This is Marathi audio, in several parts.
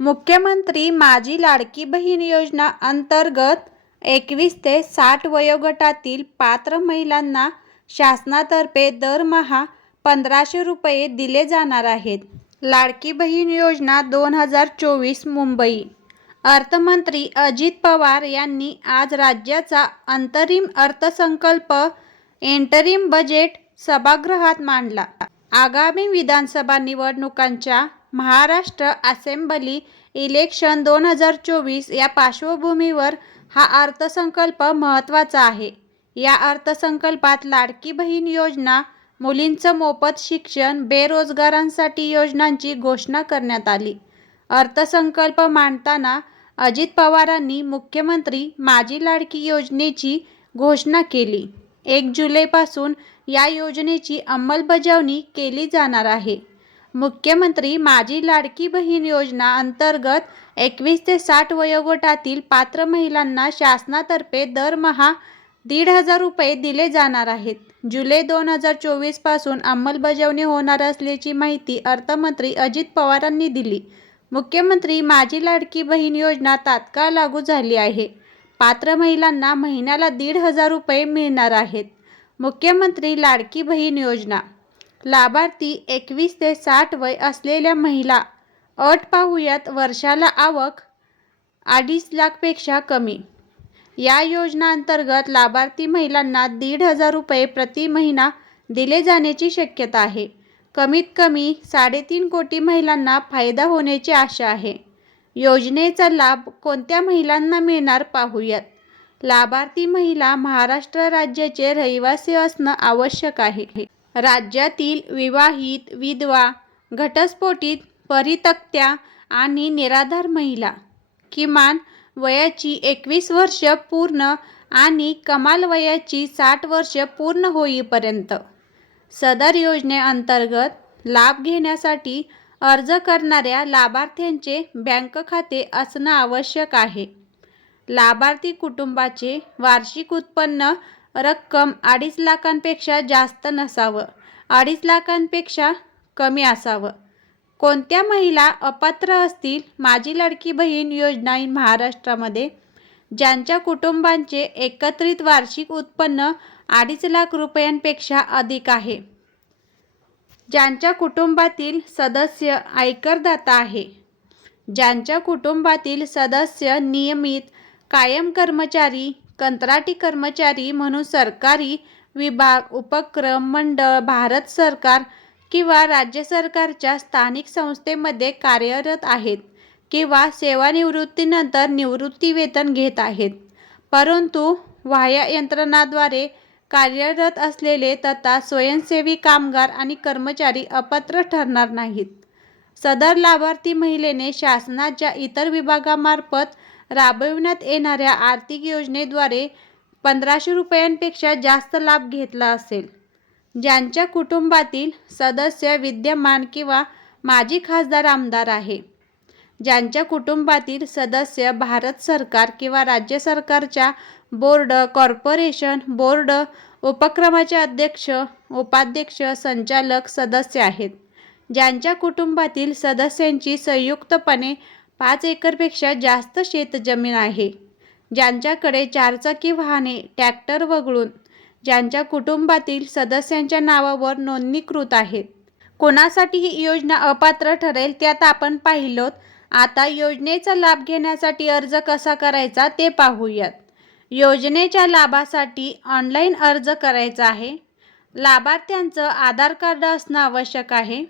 मुख्यमंत्री माझी लाडकी बहीण योजना अंतर्गत 21 ते 60 वयोगटातील पात्र महिलांना शासनातर्फे दरमहा 1,500 रुपये दिले जाणार आहेत. लाडकी बहीण योजना 2024 मुंबई. अर्थमंत्री अजित पवार यांनी आज राज्याचा अंतरिम अर्थसंकल्प इंटरिम बजेट सभागृहात मांडला. आगामी विधानसभा निवडणुकांच्या महाराष्ट्र असेंब्ली इलेक्शन 2024 या पार्श्वभूमीवर हा अर्थसंकल्प महत्त्वाचा आहे. या अर्थसंकल्पात लाडकी बहीण योजना, मुलींचं मोफत शिक्षण, बेरोजगारांसाठी योजनांची घोषणा करण्यात आली. अर्थसंकल्प मांडताना अजित पवारांनी मुख्यमंत्री माझी लाडकी योजनेची घोषणा केली. 1 जुलैपासून या योजनेची अंमलबजावणी केली जाणार आहे. मुख्यमंत्री माझी लाडकी बहीण योजना अंतर्गत 21 ते 60 वयोगटातील पात्र महिलांना शासनातर्फे दरमहा 1,500 रुपये दिले जाणार आहेत. जुलै 2024 पासून अंमलबजावणी होणार असल्याची माहिती अर्थमंत्री अजित पवारांनी दिली. मुख्यमंत्री माझी लाडकी बहीण योजना तात्काळ लागू झाली आहे. पात्र महिलांना महिन्याला 1,500 रुपये मिळणार आहेत. मुख्यमंत्री लाडकी बहीण योजना लाभार्थी 21 ते 60 वय असलेल्या महिला. अट पाहूयात. वर्षाला आवक 2.5 लाखपेक्षा कमी. या योजनांतर्गत लाभार्थी महिलांना 1,500 रुपये प्रति महिना दिले जाण्याची शक्यता आहे. कमीत कमी 3.5 कोटी महिलांना फायदा होण्याची आशा आहे. योजनेचा लाभ कोणत्या महिलांना मिळणार पाहूयात. लाभार्थी महिला महाराष्ट्र राज्याचे रहिवासी असणं आवश्यक आहे. राज्यातील विवाहित, विधवा, घटस्फोटित, परित्यक्त्या आणि निराधार महिला. किमान वयाची 21 वर्ष पूर्ण आणि कमाल वयाची 60 वर्ष पूर्ण होईपर्यंत. सदर योजनेअंतर्गत लाभ घेण्यासाठी अर्ज करणाऱ्या लाभार्थ्यांचे बँक खाते असणं आवश्यक आहे. लाभार्थी कुटुंबाचे वार्षिक उत्पन्न रक्कम 2.5 लाखांपेक्षा जास्त नसावं, 2.5 लाखांपेक्षा कमी असावं. कोणत्या महिला अपात्र असतील? माझी लाडकी बहीण योजना महाराष्ट्रामध्ये ज्यांच्या कुटुंबांचे एकत्रित वार्षिक उत्पन्न 2.5 लाख रुपयांपेक्षा अधिक आहे, ज्यांच्या कुटुंबातील सदस्य आयकरदाता आहे, ज्यांच्या कुटुंबातील सदस्य नियमित, कायम कर्मचारी, कंत्राटी कर्मचारी म्हणून सरकारी विभाग, उपक्रम, मंडळ, भारत सरकार किंवा राज्य सरकारच्या स्थानिक संस्थेमध्ये कार्यरत आहेत किंवा सेवानिवृत्तीनंतर निवृत्तीवेतन घेत आहेत, परंतु बाह्य यंत्रणांद्वारे कार्यरत असलेले तथा स्वयंसेवी कामगार आणि कर्मचारी अपात्र ठरणार नाहीत. सदर लाभार्थी महिलेने शासनाच्या इतर विभागामार्फत राबविण्यात येणाऱ्या आर्थिक योजनेद्वारे 1,500 रुपयांपेक्षा जास्त लाभ घेतला असेल, ज्यांच्या कुटुंबातील सदस्य विद्यमान किंवा माजी खासदार, आमदार आहे, ज्यांच्या कुटुंबातील सदस्य भारत सरकार किंवा राज्य सरकारच्या बोर्ड, कॉर्पोरेशन, बोर्ड, उपक्रमाचे अध्यक्ष, उपाध्यक्ष, संचालक, सदस्य आहेत, ज्यांच्या कुटुंबातील सदस्यांची संयुक्तपणे 5 एकरपेक्षा जास्त शेतजमीन आहे, ज्यांच्याकडे 4 चाकी वाहने, ट्रॅक्टर वगळून ज्यांच्या कुटुंबातील सदस्यांच्या नावावर नोंदणीकृत आहेत. कोणासाठी ही योजना अपात्र ठरेल ते आता आपण पाहिलोत. आता योजनेचा लाभ घेण्यासाठी अर्ज कसा करायचा ते पाहूयात. योजनेच्या लाभासाठी ऑनलाईन अर्ज करायचा आहे. लाभार्थ्यांचं आधार कार्ड असणं आवश्यक आहे.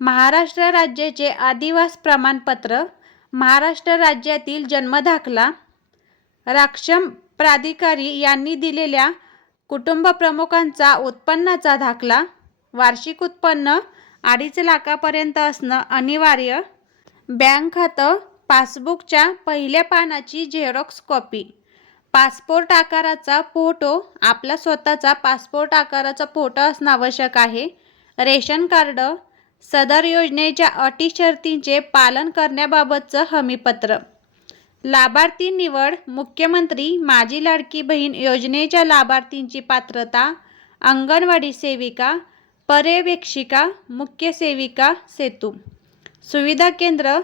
महाराष्ट्र राज्याचे अधिवास प्रमाणपत्र, महाराष्ट्र राज्यातील जन्मदाखला, राक्षम प्राधिकारी यांनी दिलेल्या कुटुंब प्रमुखांचा उत्पन्नाचा दाखला, वार्षिक उत्पन्न 2.5 लाखापर्यंत असणं अनिवार्य, बँक खातं, पासबुकच्या पहिल्या पानाची झेरॉक्स कॉपी, पासपोर्ट आकाराचा फोटो, आपला स्वतःचा पासपोर्ट आकाराचा फोटो असणं आवश्यक आहे, रेशन कार्ड, सदर योजनेच्या अटी शर्तींचे पालन करण्याबाबतचं हमीपत्र. लाभार्थी निवड. मुख्यमंत्री माझी लाडकी बहीण योजनेच्या लाभार्थींची पात्रता: अंगणवाडी सेविका, पर्यवेक्षिका, मुख्य सेविका, सेतू. सुविधा केंद्र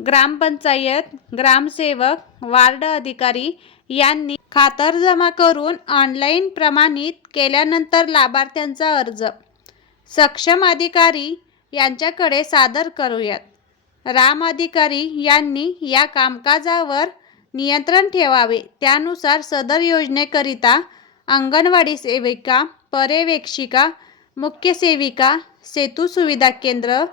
ग्रामपंचायत, ग्रामसेवक, वार्ड अधिकारी यांनी खातरजमा करून ऑनलाईन प्रमाणित केल्यानंतर लाभार्थ्यांचा अर्ज सक्षम अधिकारी यांच्याकडे सादर करूयात. राम अधिकारी यांनी या कामकाजावर नियंत्रण ठेवावे. त्यानुसार सदर योजनेकरिता अंगणवाडी सेविका, पर्यवेक्षिका, मुख्य सेविका, सेतू सुविधा केंद्र,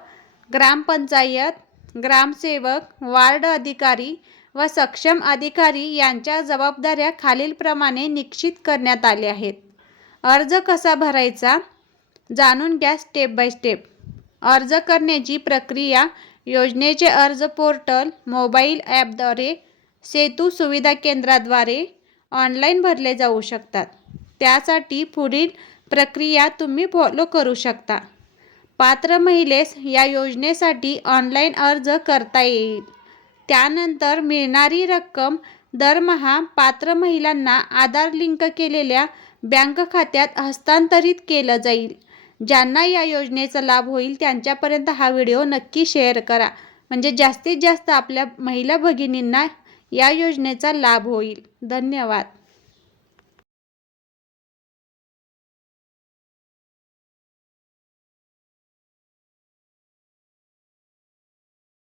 ग्रामपंचायत, ग्रामसेवक, वार्ड अधिकारी व सक्षम अधिकारी यांच्या जबाबदाऱ्या खालीलप्रमाणे निश्चित करण्यात आल्या आहेत. अर्ज कसा भरायचा जाणून घ्या स्टेप बाय स्टेप. अर्ज करण्याची प्रक्रिया योजनेचे अर्ज पोर्टल, मोबाईल ॲपद्वारे, सेतू सुविधा केंद्राद्वारे ऑनलाईन भरले जाऊ शकतात. त्यासाठी पुढील प्रक्रिया तुम्ही फॉलो करू शकता. पात्र महिलेस या योजनेसाठी ऑनलाईन अर्ज करता येईल. त्यानंतर मिळणारी रक्कम दरमहा पात्र महिलांना आधार लिंक केलेल्या बँक खात्यात हस्तांतरित केलं जाईल. ज्यांना या योजनेचा लाभ होईल त्यांच्यापर्यंत हा व्हिडिओ नक्की शेअर करा, म्हणजे जास्तीत जास्त आपल्या महिला भगिनींना या योजनेचा लाभ होईल. धन्यवाद.